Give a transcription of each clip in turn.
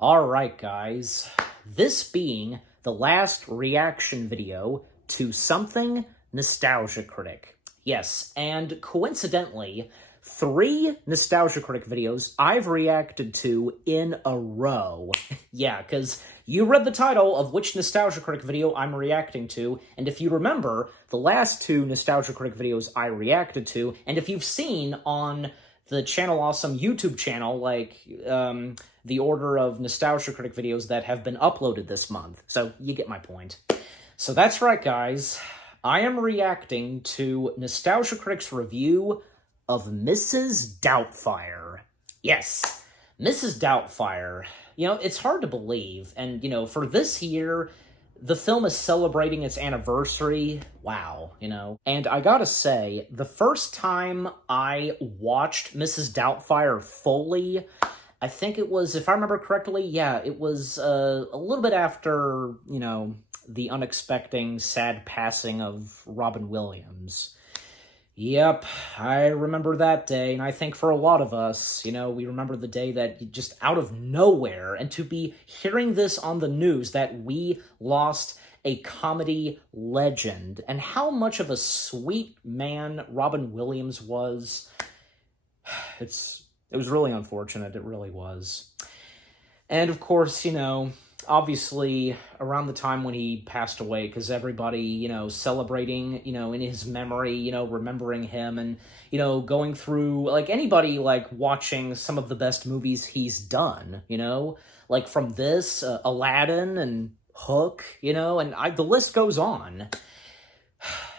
Alright guys, this being the last reaction video to something Nostalgia Critic. Yes, and coincidentally, 3 Nostalgia Critic videos I've reacted to in a row. Yeah, because you read the title of which Nostalgia Critic video I'm reacting to, and if you remember, the last 2 Nostalgia Critic videos I reacted to, and if you've seen on the Channel Awesome YouTube channel, like, the order of Nostalgia Critic videos that have been uploaded this month. So, you get my point. So that's right, guys. I am reacting to Nostalgia Critic's review of Mrs. Doubtfire. Yes, Mrs. Doubtfire. You know, it's hard to believe, and, you know, for this year, the film is celebrating its anniversary. Wow, you know. And I gotta say, the first time I watched Mrs. Doubtfire fully, I think it was, if I remember correctly, yeah, it was a little bit after, you know, the unexpected sad passing of Robin Williams. Yep, I remember that day, and I think for a lot of us, you know, we remember the day that just out of nowhere, and to be hearing this on the news that we lost a comedy legend, and how much of a sweet man Robin Williams was, it was really unfortunate, it really was. And of course, you know, obviously around the time when he passed away, because everybody, you know, celebrating, you know, in his memory, you know, remembering him, and, you know, going through, like, anybody, like, watching some of the best movies he's done, you know, like, from this, Aladdin and Hook, you know, and the list goes on.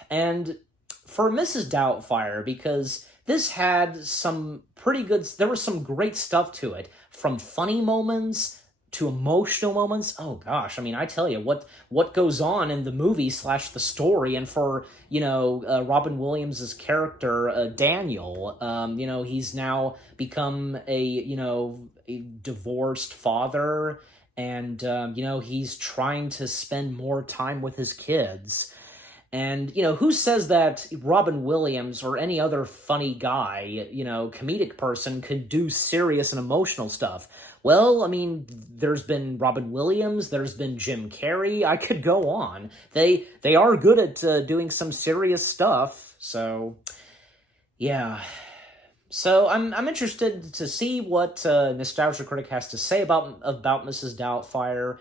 And for Mrs. Doubtfire, because this had some pretty good, there was some great stuff to it, from funny moments to emotional moments. Oh gosh, I mean, I tell you, what goes on in the movie / the story, and for, you know, Robin Williams' character, Daniel, you know, he's now become a divorced father, and, you know, he's trying to spend more time with his kids. And, you know, who says that Robin Williams or any other funny guy, you know, comedic person could do serious and emotional stuff? Well, I mean, there's been Robin Williams, there's been Jim Carrey, I could go on. They are good at doing some serious stuff, so, yeah. So, I'm interested to see what Nostalgia Critic has to say about Mrs. Doubtfire.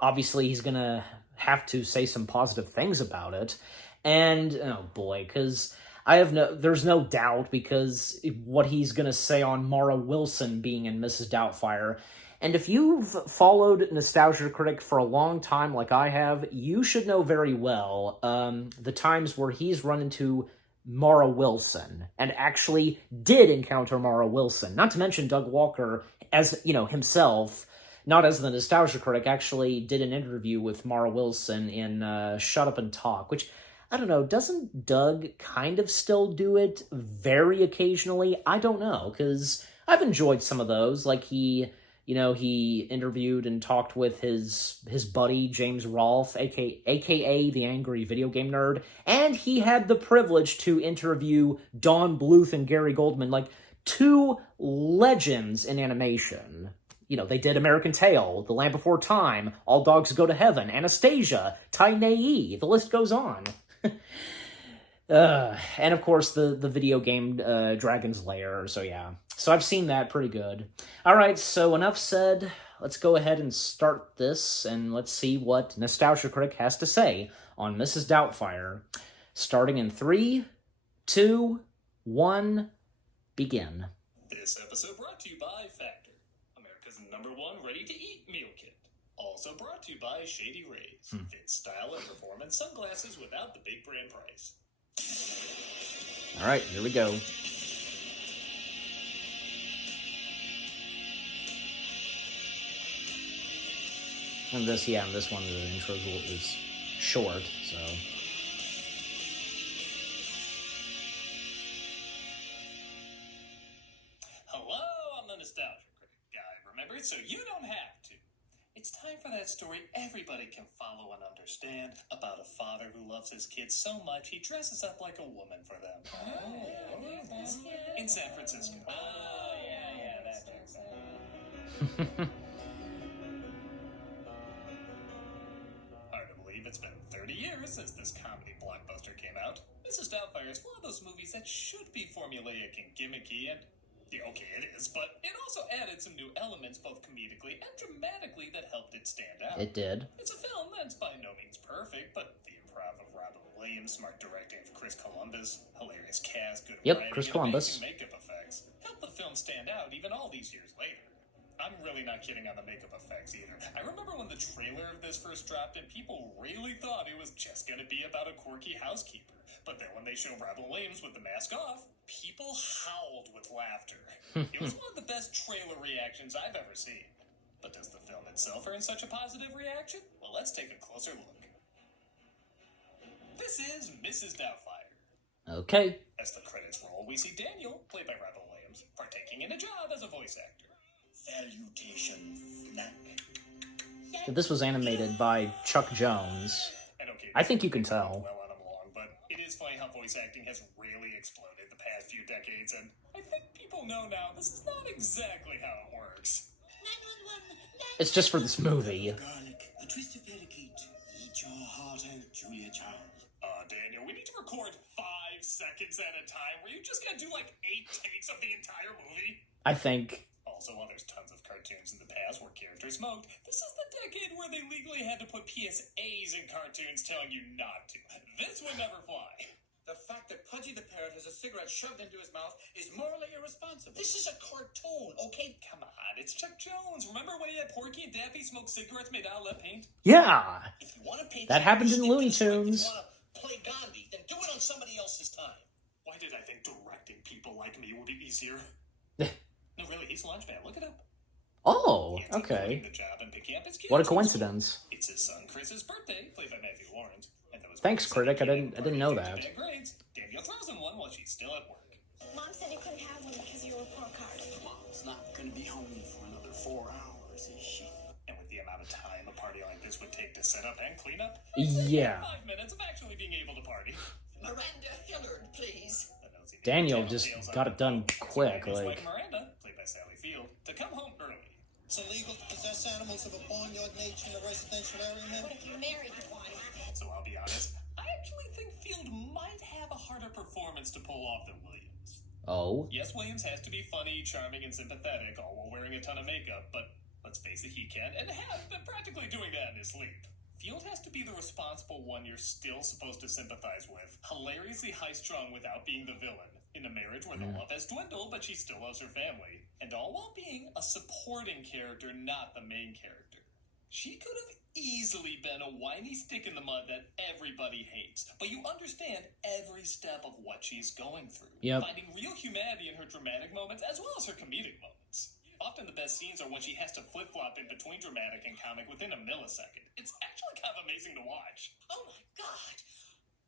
Obviously, he's gonna have to say some positive things about it. And, oh boy, because there's no doubt, because what he's going to say on Mara Wilson being in Mrs. Doubtfire. And if you've followed Nostalgia Critic for a long time like I have, you should know very well the times where he's run into Mara Wilson, and actually did encounter Mara Wilson. Not to mention Doug Walker, as, you know, himself, not as the Nostalgia Critic, actually did an interview with Mara Wilson in Shut Up and Talk, which, I don't know, doesn't Doug kind of still do it very occasionally? I don't know, because I've enjoyed some of those. Like, he interviewed and talked with his buddy, James Rolfe, aka the Angry Video Game Nerd, and he had the privilege to interview Don Bluth and Gary Goldman, like, 2 legends in animation. You know, they did American Tail, The Land Before Time, All Dogs Go to Heaven, Anastasia, Tai Nei, the list goes on. And of course, the video game Dragon's Lair, so yeah. So I've seen that, pretty good. Alright, so enough said. Let's go ahead and start this, and let's see what Nostalgia Critic has to say on Mrs. Doubtfire. Starting in 3, 2, 1, begin. This episode brought to you by Factor, America's #1 ready-to-eat meal kit. Also brought to you by Shady Rays. Fit, style, and performance sunglasses without the big brand price. All right, here we go. And this one, the intro is short, so. Hello, I'm the Nostalgia Critic guy. Remember it so you don't have to. It's time for that story everybody can follow and understand, about a father who loves his kids so much he dresses up like a woman for them. In San Francisco. Oh, yeah, that checks out. since this comedy blockbuster came out. Mrs. Doubtfire is one of those movies that should be formulaic and gimmicky, and yeah, okay, it is, but it also added some new elements, both comedically and dramatically, that helped it stand out. It did. It's a film that's by no means perfect, but the improv of Robin Williams, smart directing of Chris Columbus, hilarious cast, good writing, Chris and Columbus. amazing makeup effects helped the film stand out even all these years later. I'm really not kidding on the makeup effects either. I remember when the trailer of this first dropped and people really thought it was just going to be about a quirky housekeeper. But then when they showed Robin Williams with the mask off, people howled with laughter. It was one of the best trailer reactions I've ever seen. But does the film itself earn such a positive reaction? Well, let's take a closer look. This is Mrs. Doubtfire. Okay. As the credits roll, we see Daniel, played by Robin Williams, partaking in a job as a voice actor. Salutation, Fnac. This was animated by Chuck Jones. And okay, I think you can tell. well on him long, but it is funny how voice acting has really exploded the past few decades, and I think people know now this is not exactly how it works. It's just for this movie. Garlic, a twist of parakeet. Eat your heart out, Julia Child. Daniel, we need to record 5 seconds at a time. Were you just gonna do like 8 takes of the entire movie? I think. Also, while there's tons of cartoons in the past where characters smoked, this is the decade where they legally had to put PSAs in cartoons telling you not to. This would never fly. The fact that Pudgy the Parrot has a cigarette shoved into his mouth is morally irresponsible. This is a cartoon, okay? Come on, it's Chuck Jones. Remember when he had Porky and Daffy smoke cigarettes made out of lead paint? Yeah. If you want to paint That happened in Looney Tunes. If you want to play Gandhi, then do it on somebody else's time. Why did I think directing people like me would be easier? No, really, he's Launchpad. Look it up. Oh, He's okay. the job and picking up his kids. What a coincidence. It's his son Chris's birthday, played by Matthew Lawrence. And that was Thanks, Critic. I didn't know that. Grades. Daniel throws him one while she's still at work. Mom said you couldn't have one because you were a poor card. Mom's not going to be home for another 4 hours, is she? And with the amount of time a party like this would take to set up and clean up, Yeah. 5 minutes of actually being able to party. Miranda Hillard, please. Daniel just got it done quick, His like. wife Miranda, played by Sally Field, to come home early. It's illegal to possess animals of a barnyard nature in a residential area, ma'am? What if you married one? So I'll be honest, I actually think Field might have a harder performance to pull off than Williams. Oh. Yes, Williams has to be funny, charming, and sympathetic, all while wearing a ton of makeup, but let's face it, he can and has been practically doing that in his sleep. Field has to be the responsible one you're still supposed to sympathize with, hilariously high-strung without being the villain, in a marriage where the love has dwindled, but she still loves her family, and all while being a supporting character, not the main character. She could have easily been a whiny stick in the mud that everybody hates, but you understand every step of what she's going through, finding real humanity in her dramatic moments as well as her comedic moments. Often the best scenes are when she has to flip-flop in between dramatic and comic within a millisecond. It's actually kind of amazing to watch. Oh my god!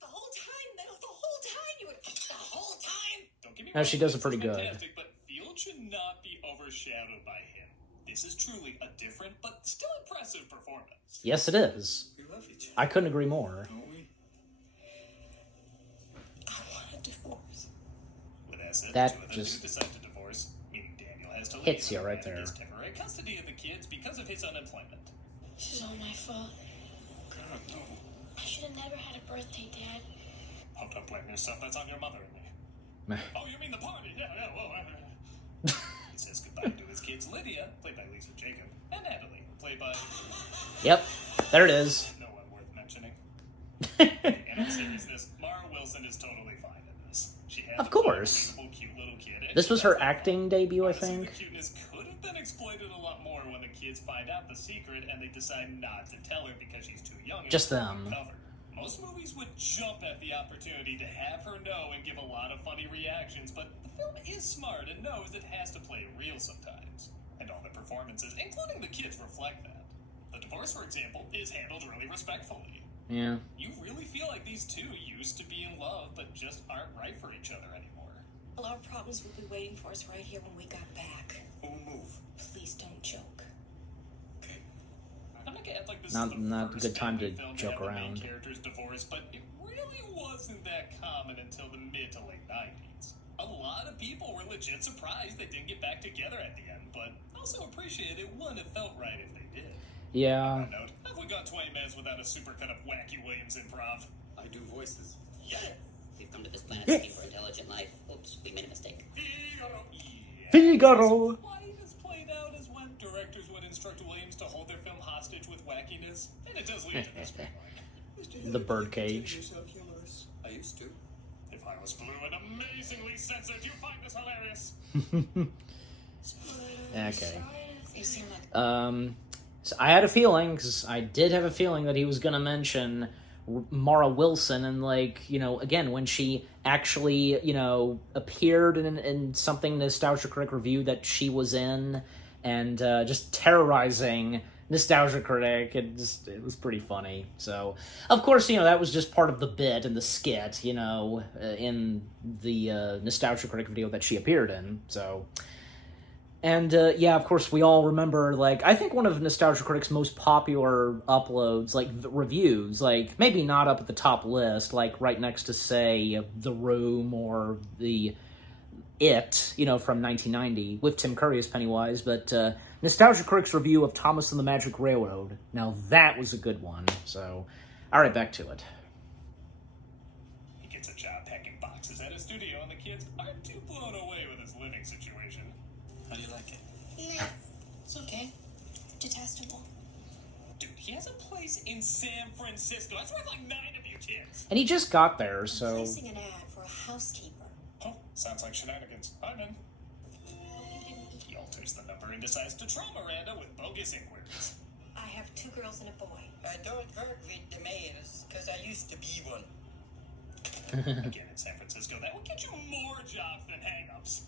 The whole time, you would... The whole time? Don't get me No, wrong, she does it this pretty is good. fantastic, but Field should not be overshadowed by him. This is truly a different but still impressive performance. Yes, it is. We love each other, I couldn't agree more. don't we? I want a divorce. With that said, That the two of them just do decide to divorce, meaning Daniel has to leave hits you and right Amanda there. gets temporary custody of the kids because of his unemployment. This is all my fault. God, no. I should have never had a birthday, Dad. Oh, don't blame yourself. That's on your mother and me. Meh. Oh, you mean the party? Yeah, well, He says goodbye to his kids, Lydia, played by Lisa Jacob, and Natalie, played by Yep, there it is. no one worth mentioning. In all seriousness, Mara Wilson is totally fine in this. She has Of a course. lovable, cute little kid. and This she was does her that acting debut, I Honestly, think. the cuteness could have been exploited a lot more when the kids find out the secret and they decide not to tell her because she's too young. and Just she's them. undercover. Most movies would jump at the opportunity to have her know and give a lot of funny reactions, but the film is smart and knows it has to play real sometimes. And all the performances, including the kids, reflect that. The divorce, for example, is handled really respectfully. Yeah. You really feel like these two used to be in love, but just aren't right for each other anymore. Well, our problems will be waiting for us right here when we got back. We'll move. Please don't joke. Okay. I'm not gonna act like this Not- is the not a first good time to family film joke have the around. main character's divorce, but it really wasn't that common until the mid to late 90s. A lot of people were legit surprised they didn't get back together at the end, but also appreciated it wouldn't have felt right if they did. Yeah. On that note, have we got 20 minutes without a supercut of wacky Williams improv? I do voices. Yeah. We've come to this planet looking for intelligent life. Oops, we made a mistake. Figaro! Life is played out as when directors would instruct Williams to hold their film hostage with wackiness, and it does lead to this remark. The birdcage. I used to. If I was blue and amazingly censored, you find this hilarious. Okay. You seem like So I had a feeling, because I did have a feeling that he was going to mention Mara Wilson, and, like, you know, again, when she actually, you know, appeared in something Nostalgia Critic review that she was in, and just terrorizing Nostalgia Critic, it was pretty funny. So, of course, you know, that was just part of the bit and the skit, you know, in the Nostalgia Critic video that she appeared in, so... And, yeah, of course, we all remember, like, I think one of Nostalgia Critic's most popular uploads, like, the reviews, like, maybe not up at the top list, like, right next to, say, The Room or the It, you know, from 1990, with Tim Curry as Pennywise, but, Nostalgia Critic's review of Thomas and the Magic Railroad, now that was a good one, so, alright, back to it. He gets a job packing boxes at a studio, and the kids aren't too blown away with his living situation. How do you like it? nah. It's okay. Detestable. Dude, he has a place in San Francisco. That's worth like 9 of you kids. And he just got there, I'm so... placing an ad for a housekeeper. Oh, sounds like shenanigans. I'm in. He alters the number and decides to troll Miranda with bogus inquiries. I have 2 girls and a boy. I don't work with the males, because I used to be one. Again in San Francisco, that will get you more jobs than hang-ups.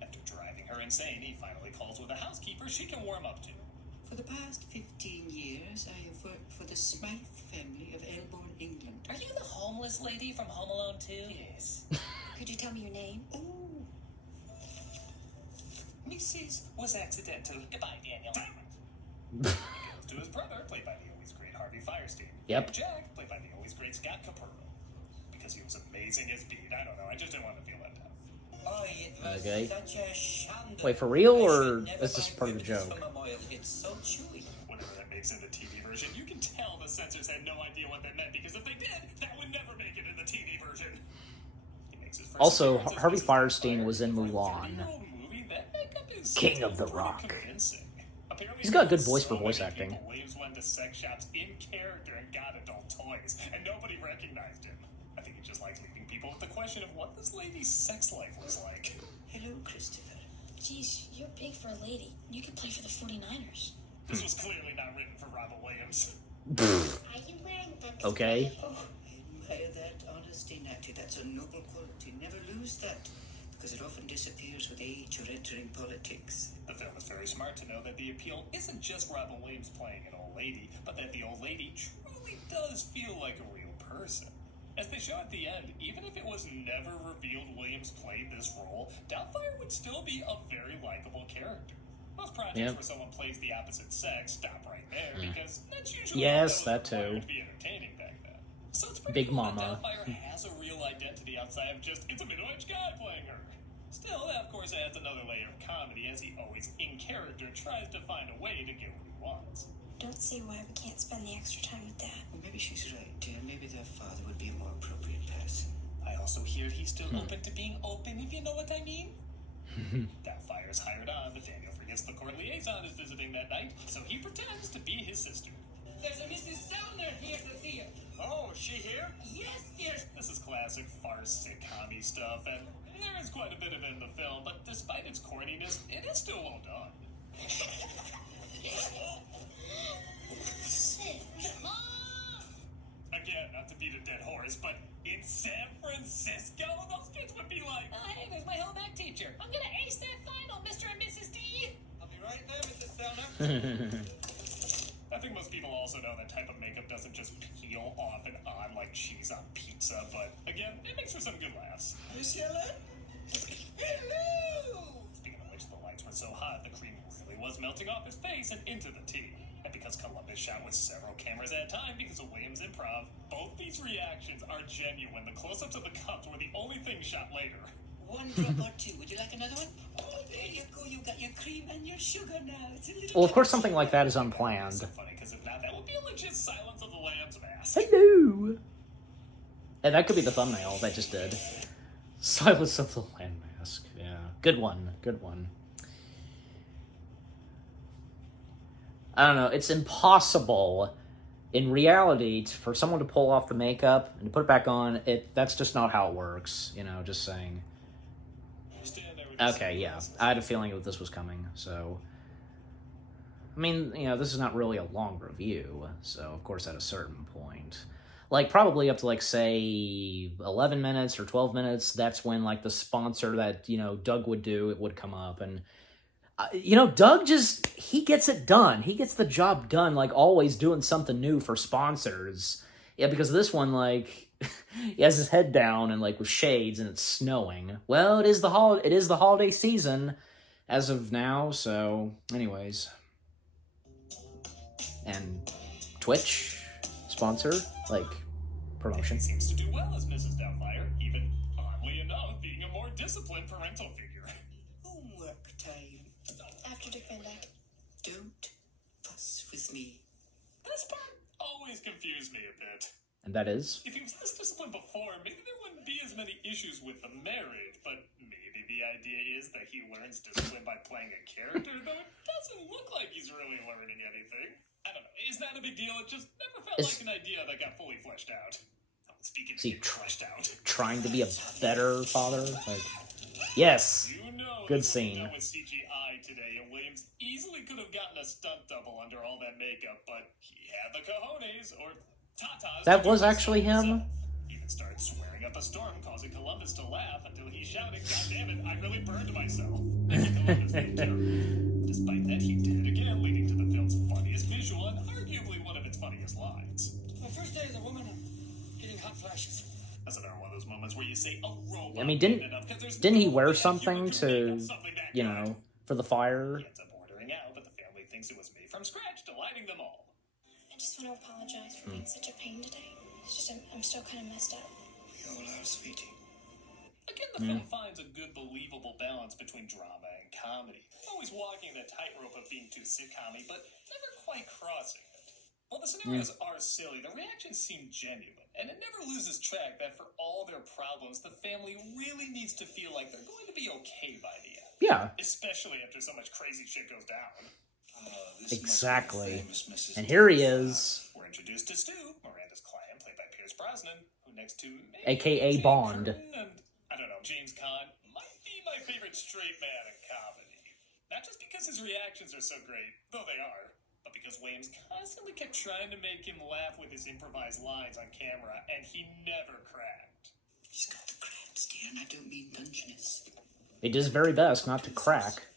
After driving her insane, he finally calls with a housekeeper she can warm up to. For the past 15 years, I have worked for the Smythe family of Elborn, England. Are you the homeless lady from Home Alone 2? Yes. Could you tell me your name? Oh, Mrs. was accidental. Goodbye, Daniel. He goes to his brother, played by the always great Harvey Firestein. Yep. And Jack, played by the always great Scott Capurro. Because he was amazing as Bede. I don't know, I just didn't want to feel that down. Oh, it was Okay. such a shambles. Wait, for real, I or should never is this buy part of the goodness joke? from a mile. It's so chewy. Whatever that makes in the TV version, you can tell the censors had no idea what that meant, because if they did, that would never make it in the TV version. He makes his first Also, appearance as Harvey Mr. Firestein Doubtfire. was in For a Mulan. 30-year-old movie, that makeup is King of the pretty Rock. convincing. Apparently, He's got good so voice for many voice acting. people, Williams went to sex shops in character and got adult toys, and nobody recognized him. I think he just likes leaving people with the question of what this lady's sex life was like. hello, Christopher. Geez, you're big for a lady. You could play for the 49ers. This was clearly not written for Robin Williams. Are you wearing the... Okay. Oh, I admire that honesty, Natty. That's a noble quality. Never lose that, because it often disappears with age or entering politics. The film is very smart to know that the appeal isn't just Robin Williams playing an old lady, but that the old lady truly does feel like a real person. As they show at the end, even if it was never revealed Williams played this role, Doubtfire would still be a very likable character. Most projects Yep. where someone plays the opposite sex stop right there, because that's usually Yes, what that was required too. to be entertaining back then. So it's pretty Big cool that Mama. Doubtfire has a real identity outside of just, it's a middle-aged guy playing her. Still, that of course adds another layer of comedy, as he always, in character, tries to find a way to get what he wants. Don't see why we can't spend the extra time with Dad. Well, maybe she's right, dear. Maybe their father would be a more appropriate person. I also hear he's still open to being open, if you know what I mean. Doubtfire's hired on, Nathaniel forgets the court liaison is visiting that night, so he pretends to be his sister. There's a Mrs. Sellner here to see you. Oh, she here? Yes, dear. This is classic farce sitcom-y stuff, and there is quite a bit of it in the film, but despite its corniness, it is still well done. Sid, Mom! Again, not to beat a dead horse, but in San Francisco, those kids would be like, Oh, hey, there's my home ec teacher. I'm gonna ace that final, Mr. and Mrs. D. I'll be right there, Mrs. Sellner. I think most people also know that type of makeup doesn't just peel off and on like cheese on pizza, but again, it makes for some good laughs. Miss Helen? Hello! Speaking of which, the lights were so hot, the cream really was melting off his face and into the tea. And because Columbus shot with several cameras at a time because of Williams' improv, both these reactions are genuine. The close-ups of the cups were the only thing shot later. One drop or two. Would you like another one? Oh, there you go. You got your cream and your sugar now. It's a little... Well, of course something like that is unplanned. So funny, because if not, that would be a legit Silence of the Lambs mask. Hello! Hey, that could be the thumbnail that just did. Silence of the Landmask. Yeah. Good one. Good one. I don't know. It's impossible in reality for someone to pull off the makeup and to put it back on. That's just not how it works. You know, just saying. Okay, yeah. I had a feeling that this was coming, so... I mean, you know, this is not really a long review, so of course at a certain point... Like, probably up to, like, say, 11 minutes or 12 minutes, that's when, like, the sponsor that, you know, Doug would do, it would come up, and... you know, Doug just, he gets it done. He gets the job done, like, always doing something new for sponsors. Yeah, because this one, like, he has his head down and, like, with shades and it's snowing. Well, it is the holiday season as of now, so, anyways. And Twitch, sponsor, like, promotion. Seems to do well as Mrs. Doubtfire, even, oddly enough, being a more disciplined parental figure. Homework time. After Dick Van Dyke. Don't fuss with me. This part always confused me a bit. And that is? If he was this disciplined before, maybe there wouldn't be as many issues with the marriage, but maybe the idea is that he learns discipline by playing a character, though it doesn't look like he's really learning anything. I don't know, is that a big deal? It just never felt like an idea that got fully fleshed out. Speaking of being fleshed out. Trying to be a better father? Like, yes. You know, good scene. With CGI today, and Williams easily could have gotten a stunt double under all that makeup, but he had the cojones, or tatas. That was actually him? He even started swearing up a storm, causing Columbus to laugh until he shouted, "God damn it, I really burned myself." Making Columbus feel terrible. Despite that, he did it again, leading to the film's funniest visual and arguably one of its funniest lines. My first day as a woman, I'm getting hot flashes. That's another one of those moments where you say a robot. I mean, didn't he wear something to, you know, for the fire? He ends up ordering out, but the family thinks it was made from scratch, delighting them all. I just want to apologize for being such a pain today. It's just I'm still kind of messed up. We all are, sweetie. Again, the film finds a good, believable balance between drama and comedy. Always walking the tightrope of being too sitcom-y, but never quite crossing it. While the scenarios are silly, the reactions seem genuine, and it never loses track that for all their problems, the family really needs to feel like they're going to be okay by the end. Yeah. Especially after so much crazy shit goes down. Exactly. And here he is. We're introduced to Stu, Miranda's client, played by Pierce Brosnan, who next to AKA Bond. And, I don't know, James Caan might be my favorite straight man in comedy. Not just because his reactions are so great, though they are, but because Williams constantly kept trying to make him laugh with his improvised lines on camera, and he never cracked. He's got the crabs, dear, and I don't mean Dungeness. He does his very best not to crack.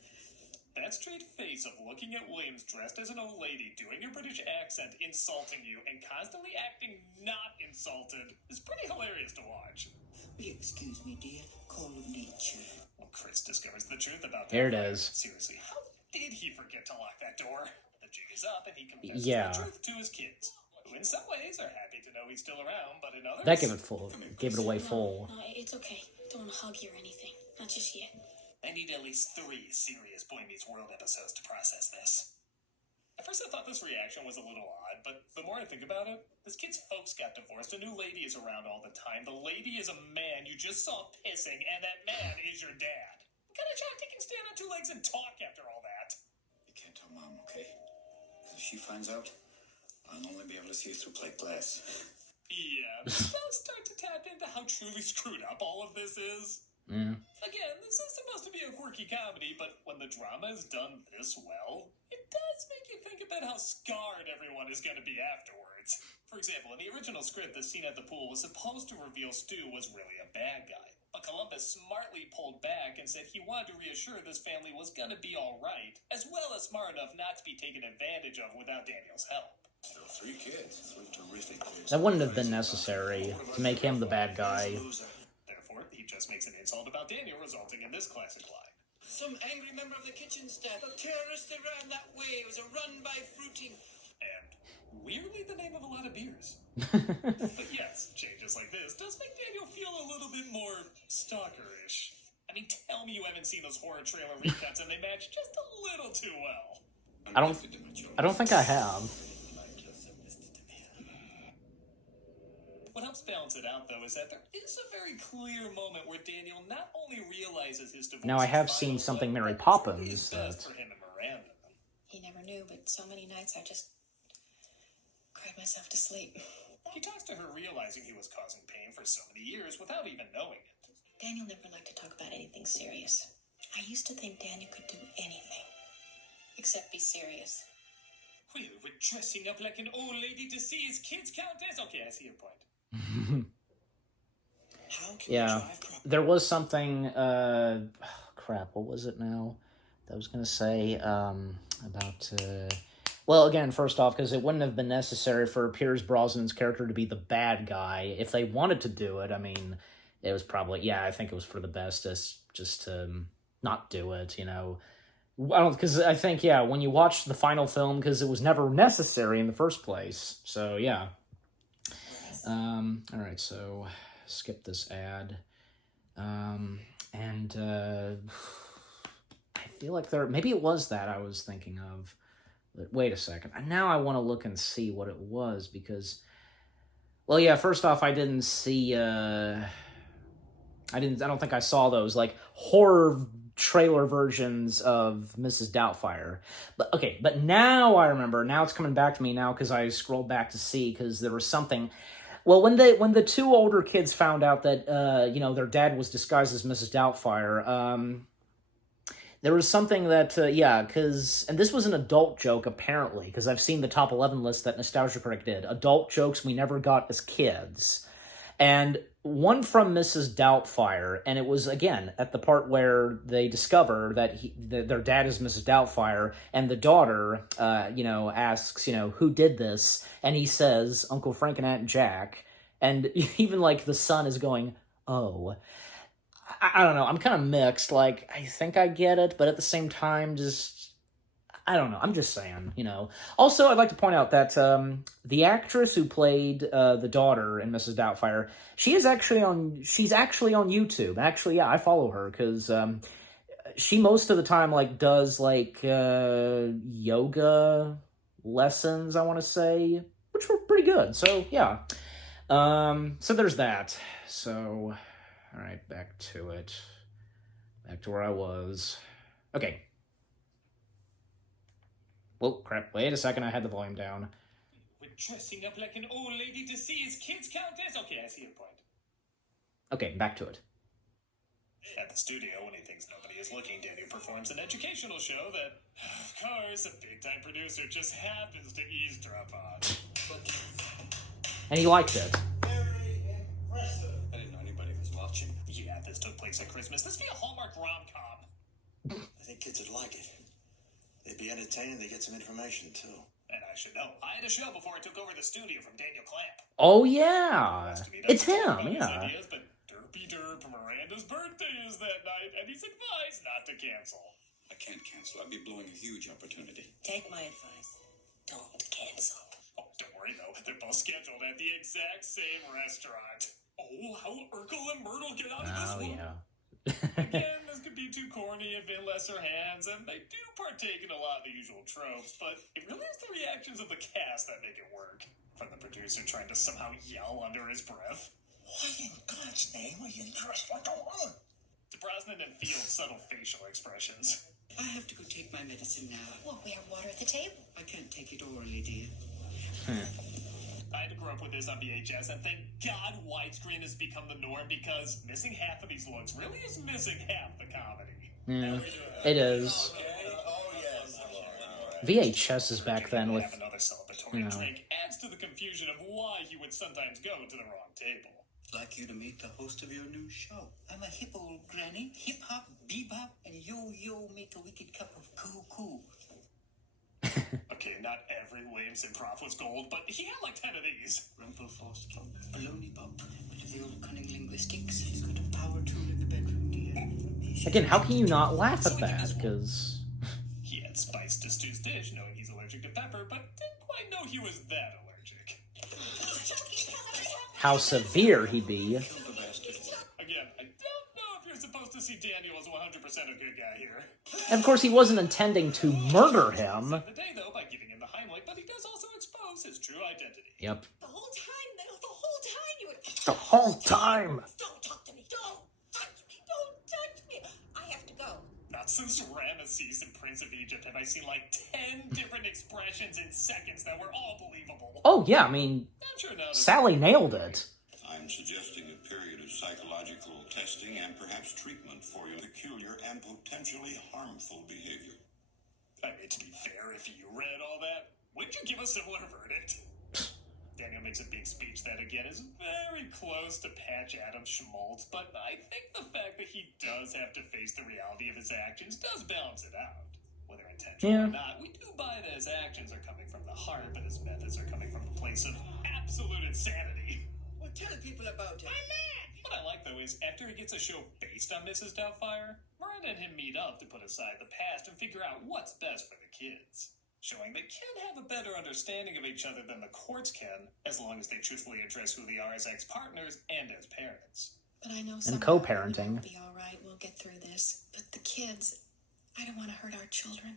That straight face of looking at Williams dressed as an old lady, doing your British accent, insulting you, and constantly acting not insulted is pretty hilarious to watch. Will you excuse me, dear? Call of nature. Well, Chris discovers the truth about that. There it is. Seriously, how did he forget to lock that door? The jig is up, and he confesses Yeah. the truth to his kids, who in some ways are happy to know he's still around, but in others... That gave it away full. No, it's okay. Don't want to hug you or anything. Not just yet. I need at least 3 serious Boy Meets World episodes to process this. At first I thought this reaction was a little odd, but the more I think about it, this kid's folks got divorced, a new lady is around all the time, the lady is a man you just saw pissing, and that man is your dad. I'm kind of shocked he can stand on 2 legs and talk after all that. You can't tell Mom, okay? Because if she finds out, I'll only be able to see through plate glass. Yeah, but it does start to tap into how truly screwed up all of this is. Again, this is supposed to be a quirky comedy, but when the drama is done this well, it does make you think about how scarred everyone is going to be afterwards. For example, in the original script, the scene at the pool was supposed to reveal Stu was really a bad guy. But Columbus smartly pulled back and said he wanted to reassure this family was going to be alright, as well as smart enough not to be taken advantage of without Daniel's help. There are 3 kids, 3 terrific kids. That wouldn't have been necessary to make him the bad guy. Therefore, he just makes an insult about Daniel, resulting in this classic line. Some angry member of the kitchen staff, a terrorist that ran that way. It was a run by fruiting. And weirdly the name of a lot of beers. But yes, changes like this does make Daniel feel a little bit more stalkerish. I mean, tell me you haven't seen those horror trailer recuts and they match just a little too well. I don't think I have. What helps balance it out, though, is that there is a very clear moment where Daniel not only realizes his divorce. Now, I have is seen final, something but Mary it's Poppins really best that... for him and Miranda. He never knew, but so many nights I just cried myself to sleep. He talks to her realizing he was causing pain for so many years without even knowing it. Daniel never liked to talk about anything serious. I used to think Daniel could do anything, except be serious. Well, we're dressing up like an old lady to see his kids countess? Okay, I see your point. How can Yeah, you drive properly? there was something, crap, what was it now? That I was going to say, about, well, again, first off, because it wouldn't have been necessary for Pierce Brosnan's character to be the bad guy. If they wanted to do it, I mean, it was probably, yeah, I think it was for the best just to not do it, you know. I don't, because I think, yeah, when you watch the final film, because it was never necessary in the first place, so, yeah. Alright, so, skip this ad. And, I feel like maybe it was that I was thinking of. But wait a second. Now I want to look and see what it was, because... Well, yeah, first off, I didn't see, I don't think I saw those, like, horror trailer versions of Mrs. Doubtfire. But, okay, but now I remember. Now it's coming back to me now, because I scrolled back to see, because there was something... Well, when the two older kids found out that, you know, their dad was disguised as Mrs. Doubtfire, there was something that, yeah, because... And this was an adult joke, apparently, because I've seen the top 11 list that Nostalgia Critic did. Adult jokes we never got as kids. And one from Mrs. Doubtfire, and it was, again, at the part where they discover that their dad is Mrs. Doubtfire, and the daughter, you know, asks, you know, who did this? And he says, Uncle Frank and Aunt Jack. And even, like, the son is going, oh... I don't know, I'm kind of mixed, like, I think I get it, but at the same time, just, I don't know, I'm just saying, you know. Also, I'd like to point out that the actress who played the daughter in Mrs. Doubtfire, she's actually on YouTube. Actually, yeah, I follow her, because she most of the time, like, does, like, yoga lessons, I want to say, which were pretty good, so, yeah. So there's that, so... Alright, back to it. Back to where I was. Okay. Well, crap, wait a second, I had the volume down. We're dressing up like an old lady to see his kids countess? Okay, I see your point. Okay, back to it. At the studio, when he thinks nobody is looking, Daniel performs an educational show that, of course, a big-time producer just happens to eavesdrop on. And he liked it. I didn't know anybody was watching. Yeah, this took place at Christmas. This be a Hallmark rom-com. I think kids would like it. They'd be entertained, they get some information, too. And I should know. I had a show before I took over the studio from Daniel Clamp. Oh, yeah. It's him, His yeah. ideas, but derp, Miranda's birthday is that night, and he's advised not to cancel. I can't cancel. I'd be blowing a huge opportunity. Take my advice. Don't cancel. Oh, don't worry, though. They're both scheduled at the exact same restaurant. Oh, how Urkel and Myrtle get out of this one. Yeah. Again, this could be too corny if in lesser hands, and they do partake in a lot of the usual tropes, but it really is the reactions of the cast that make it work. From the producer trying to somehow yell under his breath. Why in God's name are you nervous? What going on? Brosnan and Field's subtle facial expressions. I have to go take my medicine now. Well, we have water at the table. I can't take it orally, dear. I had to grow up with this on VHS, and thank God widescreen has become the norm, because missing half of these looks really is missing half the comedy. Yeah, it is. VHSs back then with, Have another celebratory you know. drink adds to the confusion of why he would sometimes go to the wrong table. I'd like you to meet the host of your new show. I'm a hip old granny. Hip-hop, bebop, and yo-yo make a wicked cup of cool. Okay, not every Williams improv was gold, but he had like 10 of these. Rumpelfoster, baloney bump, bit of the old cunning linguistics. He's got a power tool in the bedroom, dear. Again, how can you not laugh at that? Because... He had spice to Stu's dish, knowing he's allergic to pepper, but didn't quite know he was that allergic. how severe he'd be. Again, I don't know if you're supposed to see Daniel as 100% a good guy here. And of course, he wasn't intending to murder him. The day, though, by giving him the Heimlich, but he does also expose his true identity. Yep. The whole time you would... The whole time. Don't talk to me. Don't touch me. Don't touch me. I have to go. Not since Ramesses and Prince of Egypt have I seen like 10 different expressions in seconds that were all believable. Oh, yeah, I mean, I'm sure now Sally nailed it. I'm suggesting a period of psychological testing and perhaps treatment for your peculiar and potentially harmful behavior. I mean, to be fair, if you read all that, wouldn't you give a similar verdict? Daniel makes a big speech that, again, is very close to Patch Adams Schmaltz, but I think the fact that he does have to face the reality of his actions does balance it out. Whether intentional or not, we do buy that his actions are coming from the heart, but his methods are coming from the place of absolute insanity. Well, tell people about it. What I like, though, is after he gets a show based on Mrs. Doubtfire, Miranda and him meet up to put aside the past and figure out what's best for the kids. Showing they can have a better understanding of each other than the courts can, as long as they truthfully address who they are as ex-partners and as parents. But I know And somehow co-parenting. We'll be all right. We'll get through this. But the kids, I don't want to hurt our children.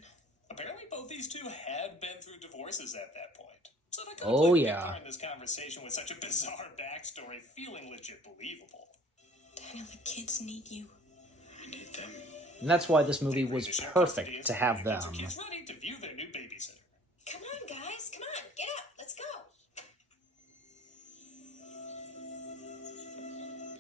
Apparently both these two had been through divorces at that point. So they could Oh, have yeah. in this conversation with such a bizarre backstory feeling legit believable. Daniel, the kids need you. I need them. And that's why this movie was perfect to have them. Kids ready to view their new babysitter. Come on, guys. Come on. Get up. Let's go.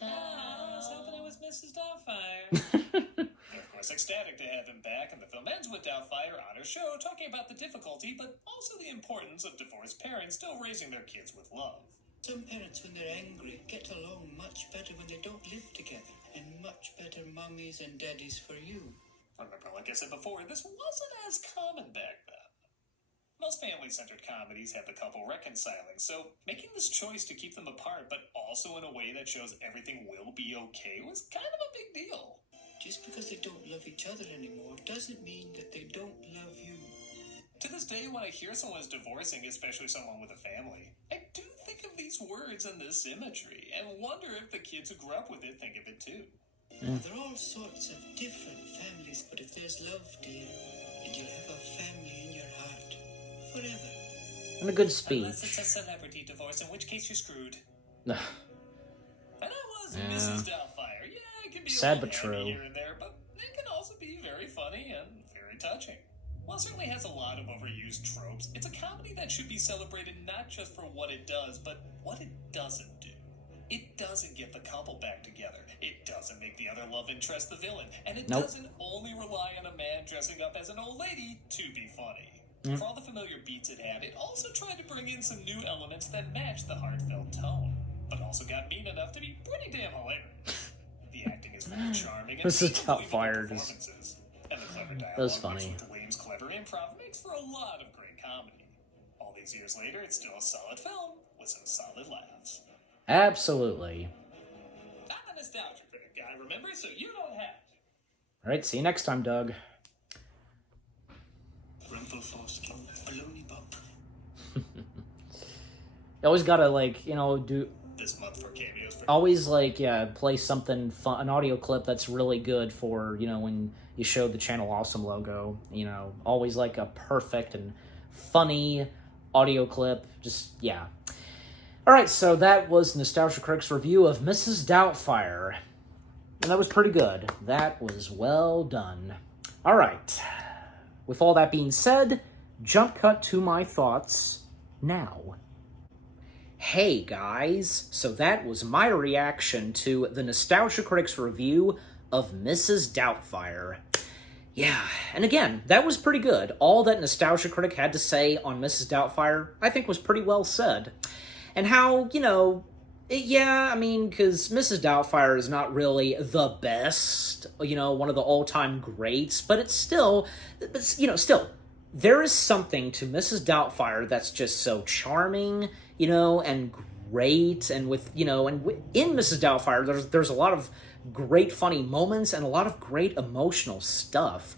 I was hoping it was Mrs. Doubtfire. They're of course ecstatic to have him back, and the film ends with Doubtfire on her show talking about the difficulty, but also the importance of divorced parents still raising their kids with love. Some parents, when they're angry, get along much better when they don't live together, and much better mummies and daddies for you. Remember, like I said before, this wasn't as common back then. Most family-centered comedies have the couple reconciling, so making this choice to keep them apart, but also in a way that shows everything will be okay, was kind of a big deal. Just because they don't love each other anymore doesn't mean that they don't love you. To this day, when I hear someone's divorcing, especially someone with a family, I do think of these words and this imagery, and wonder if the kids who grew up with it think of it too. There are all sorts of different families, but if there's love, dear, and you'll have a family in your heart forever. And a good Unless it's speech. a celebrity divorce, in which case you're screwed. Ugh. And that was Yeah. Mrs. Doubtfire. Yeah, it can be Sad a but little heavy true. here and there, but it can also be very funny and very touching. While it certainly has a lot of overused tropes, it's a comedy that should be celebrated not just for what it does, but what it doesn't do. It doesn't get the couple back together. It doesn't make the other love interest the villain. And it doesn't only rely on a man dressing up as an old lady to be funny. For all the familiar beats it had, it also tried to bring in some new elements that matched the heartfelt tone, but also got mean enough to be pretty damn hilarious. The acting is very charming and Mrs. unbelievable Doubtfire just- performances. And the clever dialogue That was funny. mixed with Williams' clever improv makes for a lot of great comedy. All these years later, it's still a solid film with some solid laughs. Absolutely. I'm a nostalgia critic guy, remember? So you don't have to. Alright, see you next time, Doug. Rumpelforskin, baloney bop. You always gotta, like, you know, do... This month for cameos for Always, like, yeah, play something fun, an audio clip that's really good for, you know, when you show the Channel Awesome logo, you know, always, like, a perfect and funny audio clip, just, yeah. Alright, so that was Nostalgia Critic's review of Mrs. Doubtfire, and that was pretty good. That was well done. Alright, with all that being said, jump cut to my thoughts now. Hey guys, so that was my reaction to the Nostalgia Critic's review of Mrs. Doubtfire. Yeah, and again, that was pretty good. All that Nostalgia Critic had to say on Mrs. Doubtfire, I think was pretty well said. And how, you know, yeah, I mean, because Mrs. Doubtfire is not really the best, you know, one of the all-time greats, but it's still, you know, still, there is something to Mrs. Doubtfire that's just so charming, you know, and great, and with, you know, and in Mrs. Doubtfire, there's a lot of great funny moments and a lot of great emotional stuff.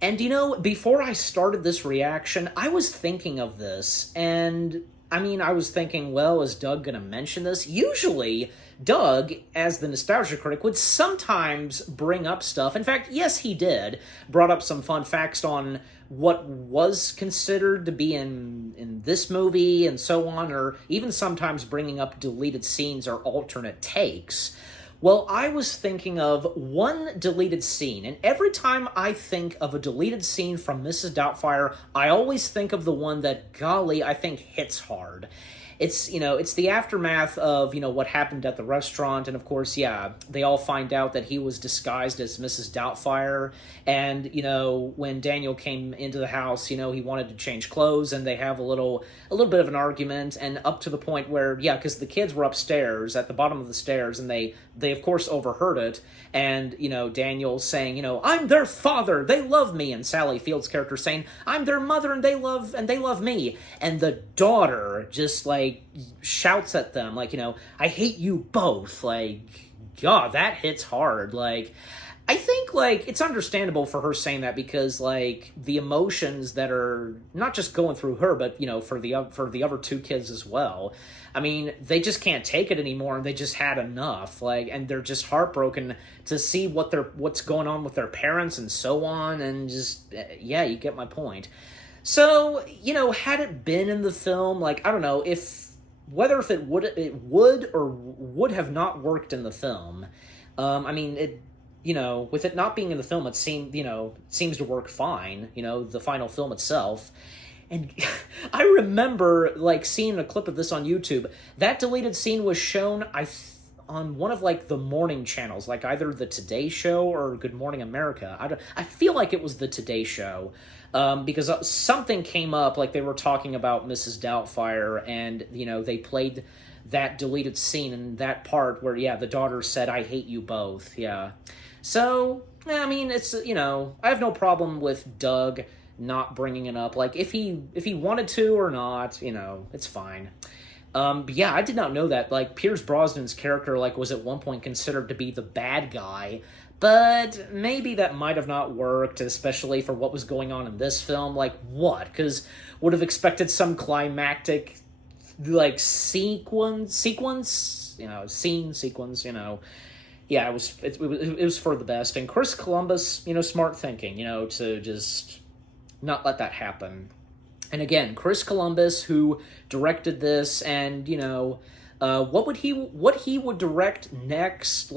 And, before I started this reaction, I was thinking of this, and, I was thinking, well, is Doug going to mention this? Usually, Doug, as the nostalgia critic, would sometimes bring up stuff. In fact, yes, he did. Brought up some fun facts on what was considered to be in this movie and so on, or even sometimes bringing up deleted scenes or alternate takes. Well, I was thinking of one deleted scene, and every time I think of a deleted scene from Mrs. Doubtfire, I always think of the one that, golly, I think hits hard. It's, it's the aftermath of, what happened at the restaurant, and of course, yeah, they all find out that he was disguised as Mrs. Doubtfire, and, when Daniel came into the house, he wanted to change clothes, and they have a little bit of an argument, and up to the point where, yeah, because the kids were upstairs, at the bottom of the stairs, and they of course overheard it, and, Daniel saying, I'm their father, they love me, and Sally Field's character saying, I'm their mother, and they love me, and the daughter just, shouts at them, I hate you both, God, that hits hard, I think, it's understandable for her saying that because, the emotions that are not just going through her, but, for the other two kids as well, they just can't take it anymore, and they just had enough, and they're just heartbroken to see what's going on with their parents and so on, and just, yeah, you get my point. So, had it been in the film, I don't know, if it would or would have not worked in the film, with it not being in the film, it seems to work fine, the final film itself. And I remember, seeing a clip of this on YouTube. That deleted scene was shown, on one of, the morning channels, either the Today Show or Good Morning America. I feel like it was the Today Show, because something came up, they were talking about Mrs. Doubtfire, and, they played that deleted scene in that part where, yeah, the daughter said, I hate you both, yeah. So, it's, I have no problem with Doug not bringing it up. If he wanted to or not, it's fine. But yeah, I did not know that, Pierce Brosnan's character, was at one point considered to be the bad guy, but maybe that might have not worked, especially for what was going on in this film. What? Because would have expected some climactic, sequence, scene sequence, Yeah, it was for the best, and Chris Columbus, smart thinking, to just not let that happen. And again, Chris Columbus, who directed this, and, what he would direct next,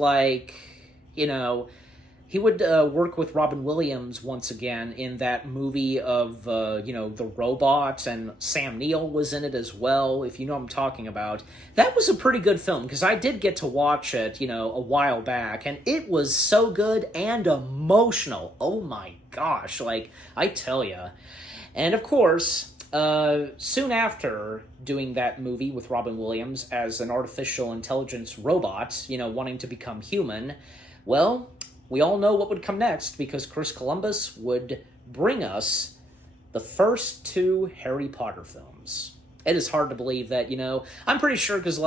he would work with Robin Williams once again in that movie of, the robot, and Sam Neill was in it as well, if you know what I'm talking about. That was a pretty good film, because I did get to watch it, a while back, and it was so good and emotional. Oh my gosh, I tell ya. And of course, soon after doing that movie with Robin Williams as an artificial intelligence robot, wanting to become human, well, we all know what would come next, because Chris Columbus would bring us the first two Harry Potter films. It is hard to believe that, I'm pretty sure because,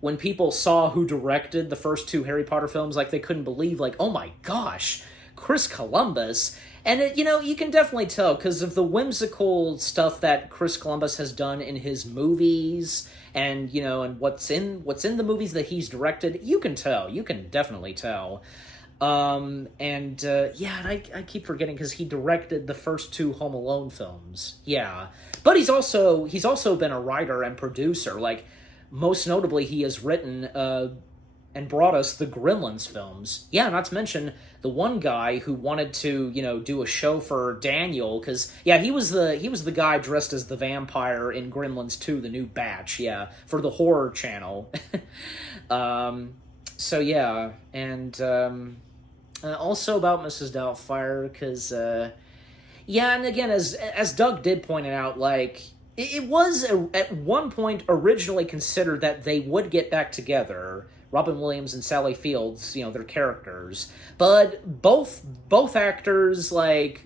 when people saw who directed the first two Harry Potter films, they couldn't believe, oh my gosh, Chris Columbus. And, you can definitely tell because of the whimsical stuff that Chris Columbus has done in his movies, and, and what's in the movies that he's directed. You can definitely tell. And I keep forgetting because he directed the first two Home Alone films. Yeah. But he's also been a writer and producer. Most notably, he has written, and brought us the Gremlins films. Yeah, not to mention the one guy who wanted to, do a show for Daniel, because, yeah, he was the guy dressed as the vampire in Gremlins 2, the new batch, yeah, for the horror channel. So, yeah, and, also about Mrs. Doubtfire, because, yeah, and again, as Doug did point it out, it was at one point originally considered that they would get back together, Robin Williams and Sally Fields, their characters, but both actors, they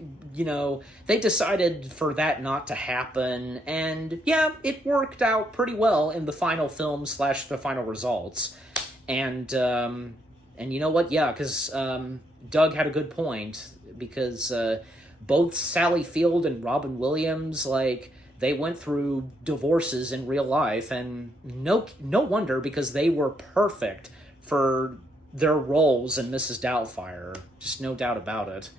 decided for that not to happen, and, yeah, it worked out pretty well in the final film / the final results, and you know what? Yeah, because Doug had a good point, because both Sally Field and Robin Williams, like, they went through divorces in real life, and no wonder, because they were perfect for their roles in Mrs. Doubtfire. Just no doubt about it.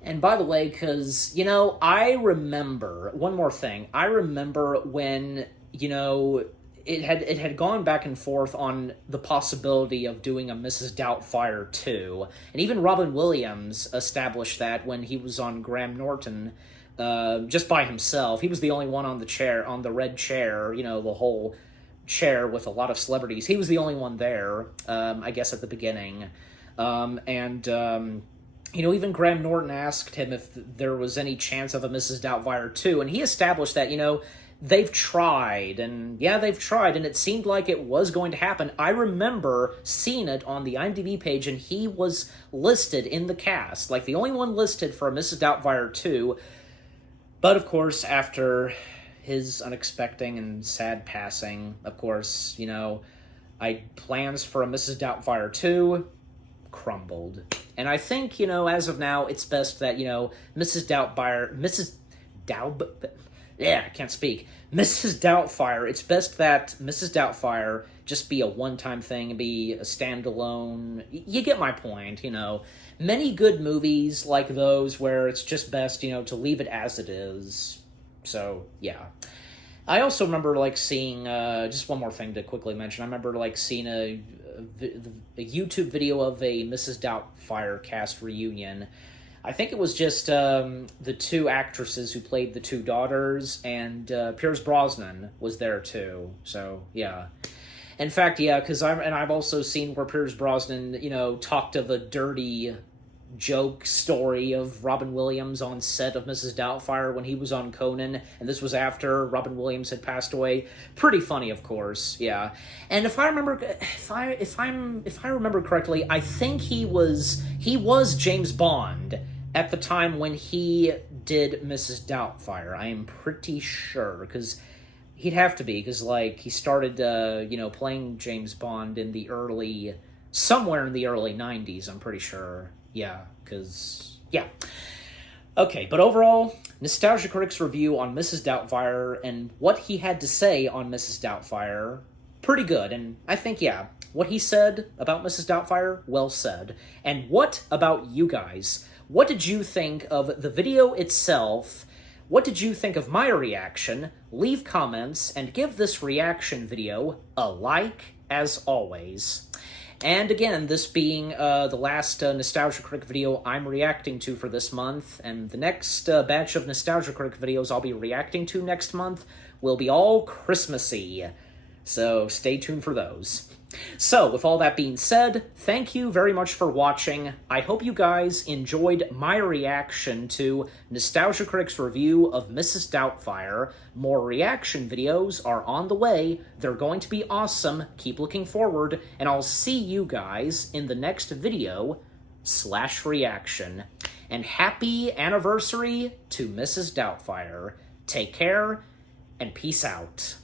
And by the way, because, you know, I remember, one more thing, I remember when, you know, it had gone back and forth on the possibility of doing a Mrs. Doubtfire 2, and even Robin Williams established that when he was on Graham Norton, just by himself. He was the only one on the chair, on the red chair, you know, the whole chair with a lot of celebrities. He was the only one there, I guess, at the beginning. You know, even Graham Norton asked him if there was any chance of a Mrs. Doubtfire 2, and he established that, you know, they've tried, and yeah, they've tried, and it seemed like it was going to happen. I remember seeing it on the IMDb page, and he was listed in the cast, like the only one listed for a Mrs. Doubtfire 2, but of course, after his unexpected and sad passing, of course, you know, plans for a Mrs. Doubtfire 2 crumbled. And I think, you know, as of now, it's best that, you know, Mrs. Doubtfire, it's best that Mrs. Doubtfire just be a one-time thing and be a standalone. You get my point, you know. Many good movies like those where it's just best, you know, to leave it as it is. So, yeah. I also remember, like, seeing, just one more thing to quickly mention. I remember, like, seeing a YouTube video of a Mrs. Doubtfire cast reunion. I think it was just the two actresses who played the two daughters, and Pierce Brosnan was there too. So, yeah. In fact, yeah, because I've also seen where Pierce Brosnan, you know, talked of a dirty joke story of Robin Williams on set of Mrs. Doubtfire when he was on Conan, and this was after Robin Williams had passed away. Pretty funny, of course, yeah. And if I remember correctly, I think he was James Bond at the time when he did Mrs. Doubtfire. I am pretty sure, because he'd have to be, because, like, he started, you know, playing James Bond somewhere in the early 90s, I'm pretty sure. Yeah, because, yeah. Okay, but overall, Nostalgia Critic's review on Mrs. Doubtfire and what he had to say on Mrs. Doubtfire, pretty good. And I think, yeah, what he said about Mrs. Doubtfire, well said. And what about you guys? What did you think of the video itself? What did you think of my reaction? Leave comments and give this reaction video a like, as always. And again, this being the last Nostalgia Critic video I'm reacting to for this month, and the next batch of Nostalgia Critic videos I'll be reacting to next month will be all Christmassy. So stay tuned for those. So, with all that being said, thank you very much for watching. I hope you guys enjoyed my reaction to Nostalgia Critic's review of Mrs. Doubtfire. More reaction videos are on the way. They're going to be awesome. Keep looking forward, and I'll see you guys in the next video/reaction. And happy anniversary to Mrs. Doubtfire. Take care, and peace out.